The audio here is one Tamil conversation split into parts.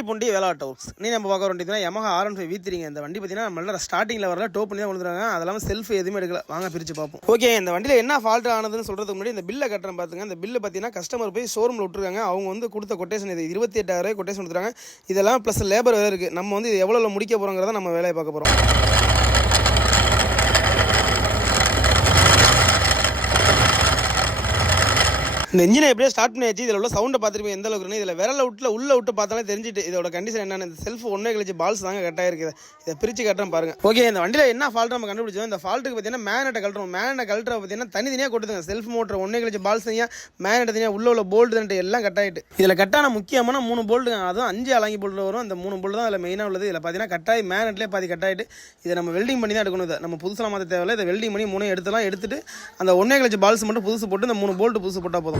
திருத்துறைப்பூண்டி வேளாட் ஹவுஸ் நீ நம்ம பார்க்க வேண்டியதுனா Yamaha R15 V3 இந்த வண்டி பார்த்தீங்கன்னா நம்மள ஸ்டார்டிங்கில் வரல டோ பண்ணி தான் கொடுத்துருக்காங்க. அதெல்லாம் செல்ஃப் எதுவுமே எடுக்கல. வாங்க பிரித்து பார்ப்போம். ஓகே, இந்த வண்டியில் என்ன ஃபால்ட் ஆனதுன்னு சொல்கிறதுக்கு முன்னாடி இந்த பில்லை கட்டுறேன் பார்த்துங்க. இந்த பில்லு பார்த்தீங்கன்னா கஸ்டமர் போய் ஷோரூமில் விட்டுருக்காங்க. அவங்க வந்து கொடுத்த கொட்டேஷன் இது 28,000 கொட்டேஷன் கொடுத்துருக்காங்க. இதெல்லாம் ப்ளஸ் லேபர் வேறு இருக்குது. நம்ம வந்து இது எவ்வளோ முடிக்க போகிறோங்கிறத நம்ம வேலையை பார்க்க போகிறோம். இந்த இன்ஜினை எப்படியே ஸ்டார்ட் பண்ணியாச்சு. இதில் உள்ள சவுண்டை பார்த்துருப்பீங்க எந்த அளவுக்கு. இதில் விரல உள்ள விட்டு பார்த்தாலே தெரிஞ்சுட்டு இதோட கண்டிஷன் என்னென்ன. இந்த செல்ஃப் ஒன்றே கழிச்சு பால்ஸ் தாங்க கட்டாக இருக்குது. இதை பிரித்து கட்டுறோம் பாருங்க. ஓகே, இந்த வண்டியில் என்ன ஃபால்ட் நம்ம கண்டுபிடிச்சோம். இந்த ஃபால்ட்டுக்கு பார்த்தீங்கன்னா மேனட்டை கழட்டுறோம். மேனட்டை கழட்டுற பார்த்தீங்கன்னா தனியாக கொடுத்துங்க. செல்ஃப் மோட்டர் ஒன்றே கழிச்சு பால்ஸ் தனியாக, மேனட்டை தனியாக, உள்ள போல்டு தனிட்டு எல்லாம் கட்டாயிட்டு. இதில் கட்டான முக்கியமான 3 போல்டு, அதுவும் 5 அலங்கி போல்டு வரும். அந்த 3 போல்டு தான் அதில் மெயினாக உள்ளது. இதில் பார்த்தீங்கன்னா கட்டாயி மேனட்லேயே பாதி கட்டாயிட்டு. இதை நம்ம வெல்டிங் பண்ணி தான் எடுக்கணும். இதை நம்ம புதுசாக மாற்ற தேவையில்லை. இதை வெல்டிங் பண்ணி 3 எடுத்துட்டு அந்த ஒன்றே கழிச்சு பால்ஸ் மட்டும் புதுசு போட்டு இந்த 3 போல்ட்டு புதுசு போட்டால் போதும்.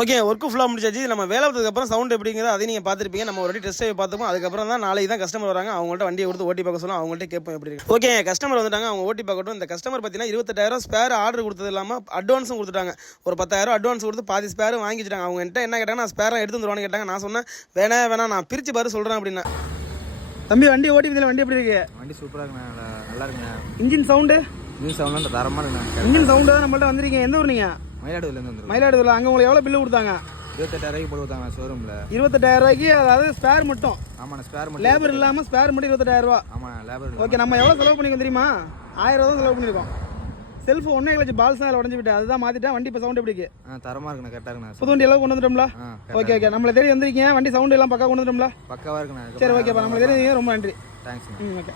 ஓகே, ஒர்க்கு ஃபுல்லாக முடிச்சாச்சு. நம்ம வேலை பார்த்ததுக்கப்புறம் சவுண்ட் எப்படிங்கிறது அதை நீங்கள் பார்த்துருப்பீங்க. நம்ம ஒரு டெஸ்ட் ட்ரைவ் பார்த்துப்போம். அதுக்கப்புறம் தான் நாளைக்கு தான் கஸ்டமர் வராங்க. அவங்கள்ட்ட வண்டியை கொடுத்து ஓட்டி பார்க்க சொல்லலாம். அவங்கள்ட்ட கேட்போம் எப்படி இருக்கு. ஓகே, கஸ்டமர் வந்துட்டாங்க. அவங்க ஓட்டி பார்க்கட்டும். இந்த கஸ்டமர் பார்த்தீங்கன்னா 28,000 ஸ்பேர் ஆர்டர் கொடுத்தது இல்லாமல் அட்வான்ஸும் கொடுத்துட்டாங்க. ஒரு 10,000 அட்வான்ஸ் கொடுத்து பாதி ஸ்பேர் வாங்கிச்சிட்டாங்க. அவங்க என்கிட்ட என்ன கேட்டாங்க, நான் ஸ்பேரை எடுத்து வந்துருவான்னு கேட்டாங்க. நான் சொன்னேன் வேணாம் நான் பிரித்து பாரு சொல்கிறேன் அப்படின்னா. தம்பி வண்டி ஓட்டி பதில் வண்டி எப்படி இருக்கு? வண்டி சூப்பராக இருக்குண்ணா, நல்லா இருக்குண்ணா. இன்ஜின் சவுண்டு தரமாக இருக்குண்ணா. இன்ஜின் சவுண்டு தான் நம்மள்ட்ட வந்துருக்கீங்க. எந்த ஊர் நீங்கள்? மயிலாடுதுறையிலேருந்து வந்துருக்கோம். மயிலாடுதுறை. அங்கே உங்களுக்கு எவ்வளோ பில்லு கொடுத்தாங்க? 28,000 போட்டு கொடுத்தாங்க ஷோரூமில். 28,000 அதாவது ஸ்பேர் மட்டும். ஆமாண்ணா, ஸ்பேர் மட்டும். லேபர் இல்லாமல் ஸ்பேர் மட்டும் 28,000. ஆமாண்ணா, லேபர். ஓகே, நம்ம எவ்வளோ செலவு பண்ணிக்கோம் தெரியுமா? 1000 தான் செலவு பண்ணியிருக்கோம். செல்ஃப் ஒன்றே கழிச்சு பால்ஸ் தான் உடஞ்சி விட்டு அதுதான் மாற்றிட்டேன். வண்டி இப்போ சவுண்ட் எப்படி இருக்கு? தரமாக இருக்குண்ணா, கரெக்டாக இருக்குண்ணா. புது வண்டி எல்லாம் கொண்டு வந்துட்டோம்ல? ஓகே, நம்மளை தேடி வந்திருக்கீங்க. வண்டி சவுண்ட் எல்லாம் பக்கா கொண்டு வந்துட்டோம்ல? பக்காவாக இருக்குண்ணா. சரி, ஓகேப்பா, நம்மளை தேடி ரொம்ப நன்றி. தேங்க்ஸ். ஓகே.